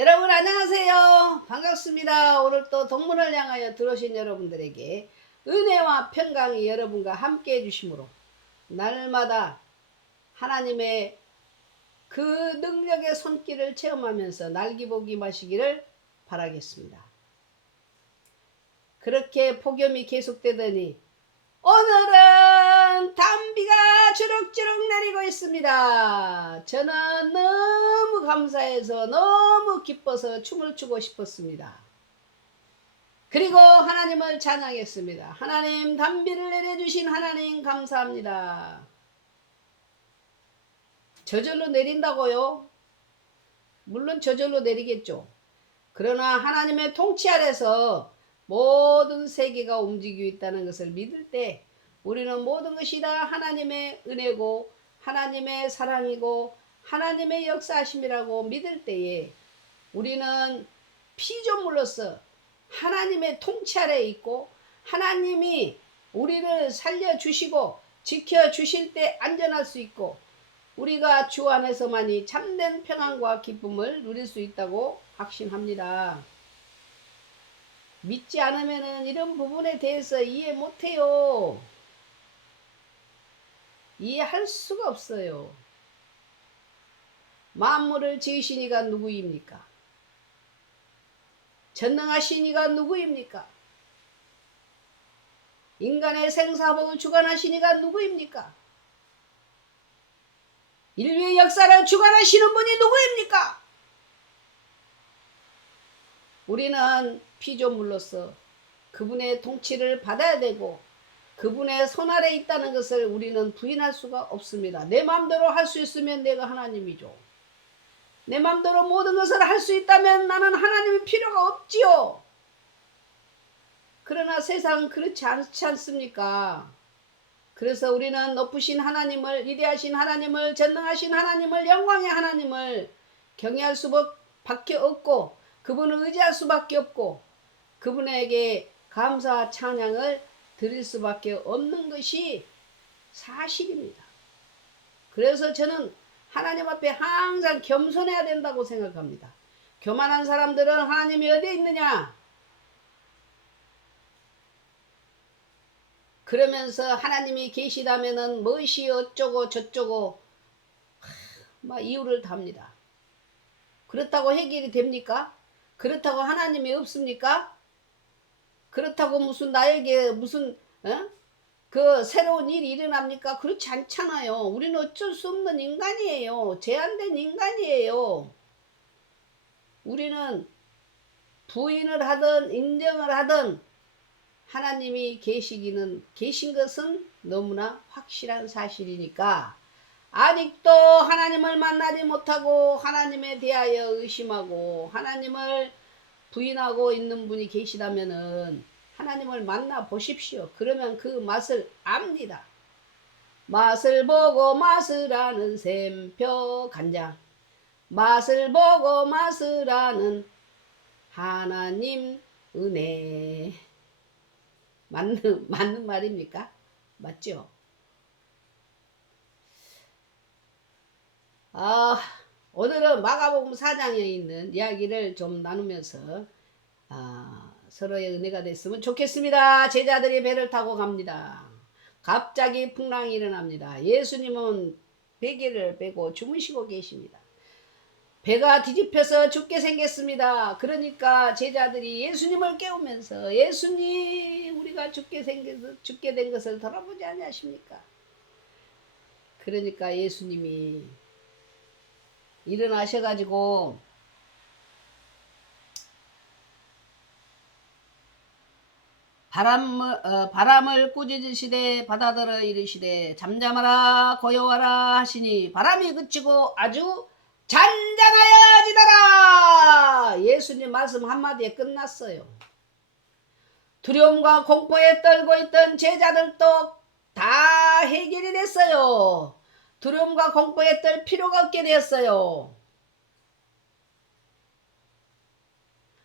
여러분 안녕하세요. 반갑습니다. 오늘 또 동문을 향하여 들어오신 여러분들에게 은혜와 평강이 여러분과 함께 해주심으로 날마다 하나님의 그 능력의 손길을 체험하면서 날기보기 마시기를 바라겠습니다. 그렇게 폭염이 계속되더니 오늘은 단비가 주룩주룩 내리고 있습니다. 저는 너무 감사해서 너무 기뻐서 춤을 추고 싶었습니다. 그리고 하나님을 찬양했습니다. 하나님, 단비를 내려주신 하나님 감사합니다. 저절로 내린다고요? 물론 저절로 내리겠죠. 그러나 하나님의 통치 아래서 모든 세계가 움직이고 있다는 것을 믿을 때 우리는 모든 것이 다 하나님의 은혜고 하나님의 사랑이고 하나님의 역사하심이라고 믿을 때에 우리는 피조물로서 하나님의 통치 아래에 있고 하나님이 우리를 살려주시고 지켜주실 때 안전할 수 있고 우리가 주 안에서만이 참된 평안과 기쁨을 누릴 수 있다고 확신합니다. 믿지 않으면 이런 부분에 대해서 이해 못해요. 이해할 수가 없어요. 만물을 지으신 이가 누구입니까? 전능하신 이가 누구입니까? 인간의 생사복을 주관하신 이가 누구입니까? 인류의 역사를 주관하시는 분이 누구입니까? 우리는 피조물로서 그분의 통치를 받아야 되고 그분의 손 아래 있다는 것을 우리는 부인할 수가 없습니다. 내 마음대로 할 수 있으면 내가 하나님이죠. 내 마음대로 모든 것을 할 수 있다면 나는 하나님이 필요가 없지요. 그러나 세상은 그렇지 않지 않습니까? 그래서 우리는 높으신 하나님을, 위대하신 하나님을, 전능하신 하나님을, 영광의 하나님을 경외할 수밖에 없고 그분을 의지할 수밖에 없고 그분에게 감사와 찬양을 드릴 수밖에 없는 것이 사실입니다. 그래서 저는 하나님 앞에 항상 겸손해야 된다고 생각합니다. 교만한 사람들은 하나님이 어디에 있느냐? 그러면서 하나님이 계시다면은 무엇이 어쩌고 저쩌고 막 이유를 답니다. 그렇다고 해결이 됩니까? 그렇다고 하나님이 없습니까? 그렇다고 무슨 나에게 무슨 그 새로운 일이 일어납니까? 그렇지 않잖아요. 우리는 어쩔 수 없는 인간이에요. 제한된 인간이에요. 우리는 부인을 하든 인정을 하든 하나님이 계신 것은 너무나 확실한 사실이니까 아직도 하나님을 만나지 못하고 하나님에 대하여 의심하고 하나님을 부인하고 있는 분이 계시다면은 하나님을 만나 보십시오. 그러면 그 맛을 압니다. 맛을 보고 맛을 아는 샘표 간장. 맛을 보고 맛을 아는 하나님 은혜. 맞는 말입니까? 맞죠? 오늘은 마가복음 4장에 있는 이야기를 좀 나누면서 서로의 은혜가 됐으면 좋겠습니다. 제자들이 배를 타고 갑니다. 갑자기 풍랑이 일어납니다. 예수님은 베개를 베고 주무시고 계십니다. 배가 뒤집혀서 죽게 생겼습니다. 그러니까 제자들이 예수님을 깨우면서 예수님 우리가 죽게 된 것을 돌아보지 않으십니까? 그러니까 예수님이 일어나셔가지고 바람을 꾸짖으시되 바다들을 이르시되 잠잠하라 고요하라 하시니 바람이 그치고 아주 잔잔하여지더라. 예수님 말씀 한마디에 끝났어요. 두려움과 공포에 떨고 있던 제자들도 다 해결이 됐어요. 두려움과 공포에 떨 필요가 없게 되었어요.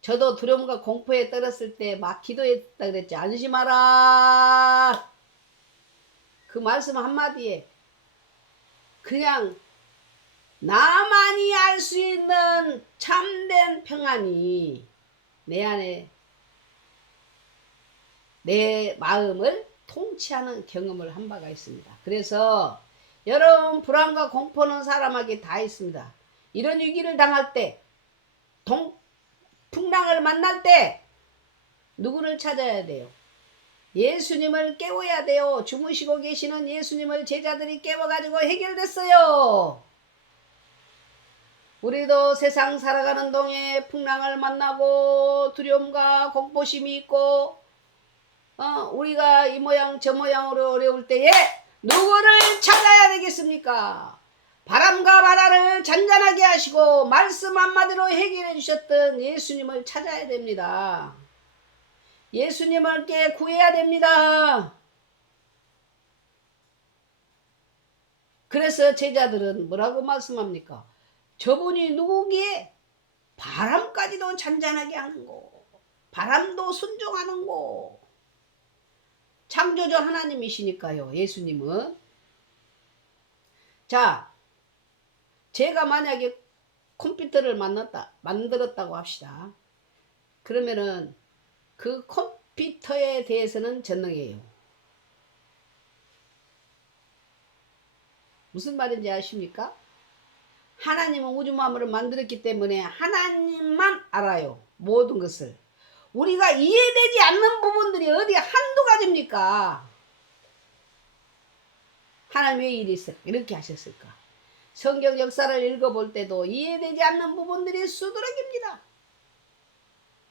저도 두려움과 공포에 떨었을 때 막 기도했다 그랬지. 안심하라. 그 말씀 한마디에 그냥 나만이 알 수 있는 참된 평안이 내 안에 내 마음을 통치하는 경험을 한 바가 있습니다. 그래서 여러분 불안과 공포는 사람에게 다 있습니다. 이런 위기를 당할 때 풍랑을 만날 때 누구를 찾아야 돼요? 예수님을 깨워야 돼요. 주무시고 계시는 예수님을 제자들이 깨워가지고 해결됐어요. 우리도 세상 살아가는 동에 풍랑을 만나고 두려움과 공포심이 있고 우리가 이 모양 저 모양으로 어려울 때에 누구를 찾아야 되겠습니까? 바람과 바다를 잔잔하게 하시고 말씀 한마디로 해결해 주셨던 예수님을 찾아야 됩니다. 예수님께 구해야 됩니다. 그래서 제자들은 뭐라고 말씀합니까? 저분이 누구기에 바람까지도 잔잔하게 하는 거, 바람도 순종하는 거. 창조주 하나님이시니까요. 예수님은. 자, 제가 만약에 컴퓨터를 만들었다고 합시다. 그러면은 그 컴퓨터에 대해서는 전능해요. 무슨 말인지 아십니까? 하나님은 우주 만물을 만들었기 때문에 하나님만 알아요. 모든 것을. 우리가 이해되지 않는 부분들이 어디 한두 가지입니까? 하나님 왜 이리 있을까? 이렇게 하셨을까? 성경 역사를 읽어볼 때도 이해되지 않는 부분들이 수두룩입니다.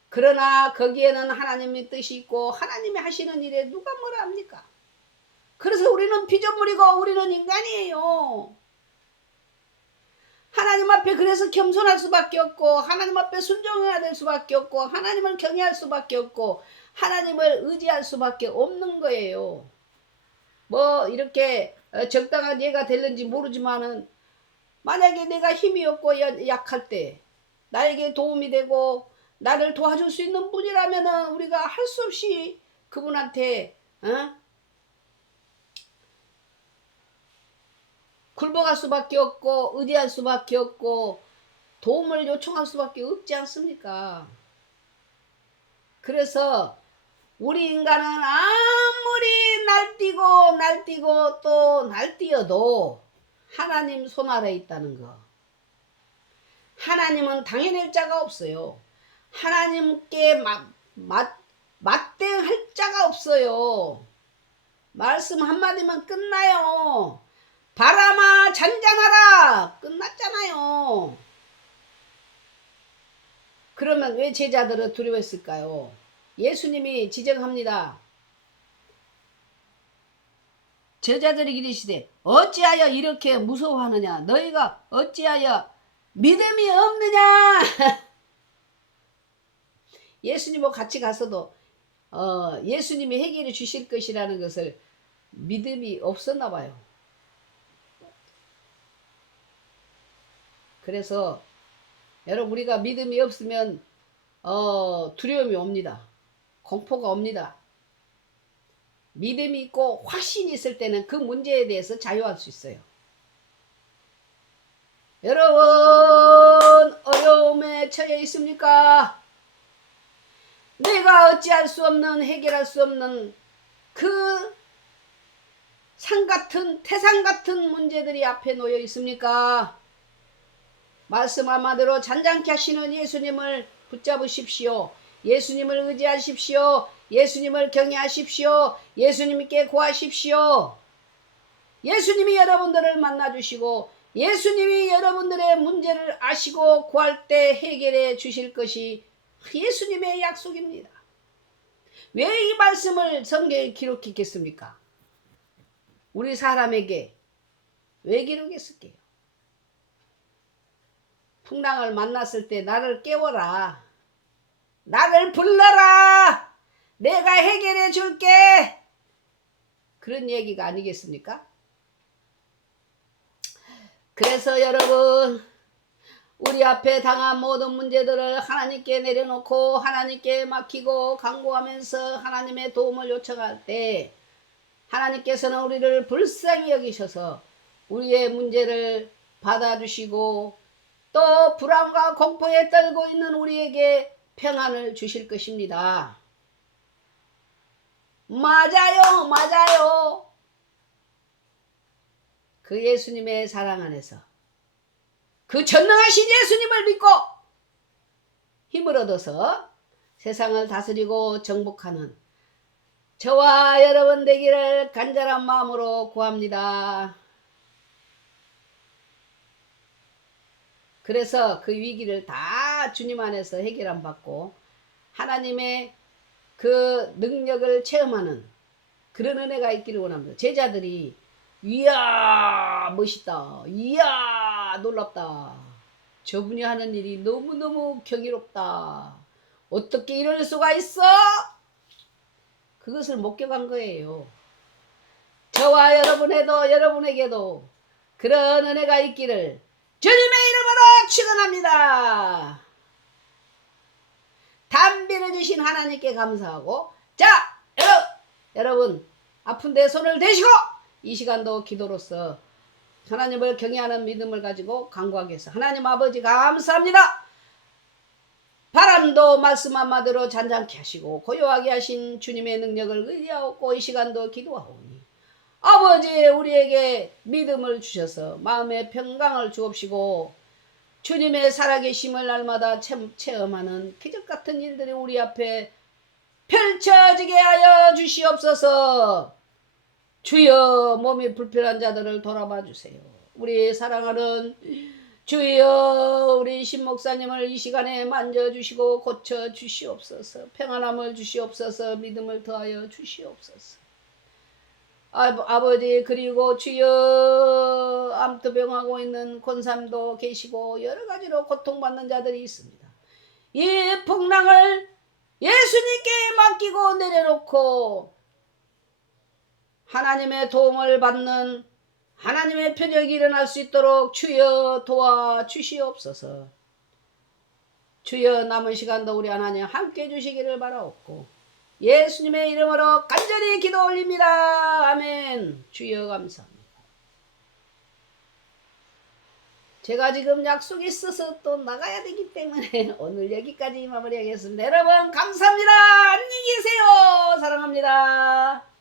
그러나 거기에는 하나님의 뜻이 있고 하나님이 하시는 일에 누가 뭐라 합니까? 그래서 우리는 피조물이고 우리는 인간이에요. 하나님 앞에 그래서 겸손할 수밖에 없고 하나님 앞에 순종해야 될 수밖에 없고 하나님을 경외할 수밖에 없고 하나님을 의지할 수밖에 없는 거예요. 뭐 이렇게 적당한 예가 될는지 모르지만은 만약에 내가 힘이 없고 약할 때 나에게 도움이 되고 나를 도와줄 수 있는 분이라면은 우리가 할 수 없이 그분한테 굴복할 수밖에 없고 의지할 수밖에 없고 도움을 요청할 수밖에 없지 않습니까? 그래서 우리 인간은 아무리 날뛰고 또 날뛰어도 하나님 손 아래 있다는 거. 하나님은 당해낼 자가 없어요. 하나님께 맞대할 자가 없어요. 말씀 한마디면 끝나요. 바람아 잔잔하라 끝났잖아요. 그러면 왜 제자들은 두려워했을까요? 예수님이 지적합니다. 제자들이 이르시되 어찌하여 이렇게 무서워하느냐? 너희가 어찌하여 믿음이 없느냐? 예수님과 같이 가서도 예수님이 해결해 주실 것이라는 것을 믿음이 없었나 봐요. 그래서 여러분 우리가 믿음이 없으면 두려움이 옵니다. 공포가 옵니다. 믿음이 있고 확신이 있을 때는 그 문제에 대해서 자유할 수 있어요. 여러분 어려움에 처해 있습니까? 내가 어찌할 수 없는 해결할 수 없는 그 산같은 태산 같은 문제들이 앞에 놓여 있습니까? 말씀 한마디로 잔잔케 하시는 예수님을 붙잡으십시오. 예수님을 의지하십시오. 예수님을 경외하십시오. 예수님께 구하십시오. 예수님이 여러분들을 만나주시고 예수님이 여러분들의 문제를 아시고 구할 때 해결해 주실 것이 예수님의 약속입니다. 왜 이 말씀을 성경에 기록했겠습니까? 우리 사람에게 왜 기록했을게요? 풍랑을 만났을 때 나를 깨워라. 나를 불러라. 내가 해결해 줄게. 그런 얘기가 아니겠습니까? 그래서 여러분 우리 앞에 당한 모든 문제들을 하나님께 내려놓고 하나님께 맡기고 간구하면서 하나님의 도움을 요청할 때 하나님께서는 우리를 불쌍히 여기셔서 우리의 문제를 받아주시고 또 불안과 공포에 떨고 있는 우리에게 평안을 주실 것입니다. 맞아요, 맞아요. 그 예수님의 사랑 안에서 그 전능하신 예수님을 믿고 힘을 얻어서 세상을 다스리고 정복하는 저와 여러분 되기를 간절한 마음으로 구합니다. 그래서 그 위기를 다 주님 안에서 해결함 받고 하나님의 그 능력을 체험하는 그런 은혜가 있기를 원합니다. 제자들이 이야 멋있다, 이야 놀랍다, 저분이 하는 일이 너무너무 경이롭다, 어떻게 이럴 수가 있어? 그것을 목격한 거예요. 저와 여러분에게도 그런 은혜가 있기를 주님의 이름으로 축원합니다. 담비를 주신 하나님께 감사하고, 자 여러분 아픈데 손을 대시고 이 시간도 기도로서 하나님을 경외하는 믿음을 가지고 간구하겠습니다. 하나님 아버지 감사합니다. 바람도 말씀 한마디로 잔잔케 하시고 고요하게 하신 주님의 능력을 의지하고 이 시간도 기도하오니 아버지 우리에게 믿음을 주셔서 마음의 평강을 주옵시고 주님의 살아계심을 날마다 체험하는 기적같은 일들이 우리 앞에 펼쳐지게 하여 주시옵소서. 주여 몸이 불편한 자들을 돌아봐 주세요. 우리 사랑하는 주여 우리 신목사님을 이 시간에 만져주시고 고쳐주시옵소서. 평안함을 주시옵소서. 믿음을 더하여 주시옵소서. 아버지 그리고 주여 암투병하고 있는 권삼도 계시고 여러가지로 고통받는 자들이 있습니다. 이 풍랑을 예수님께 맡기고 내려놓고 하나님의 도움을 받는 하나님의 표적이 일어날 수 있도록 주여 도와주시옵소서. 주여 남은 시간도 우리 하나님 함께 해주시기를 바라옵고 예수님의 이름으로 간절히 기도 올립니다. 아멘. 주여 감사합니다. 제가 지금 약속이 있어서 또 나가야 되기 때문에 오늘 여기까지 마무리하겠습니다. 여러분 감사합니다. 안녕히 계세요. 사랑합니다.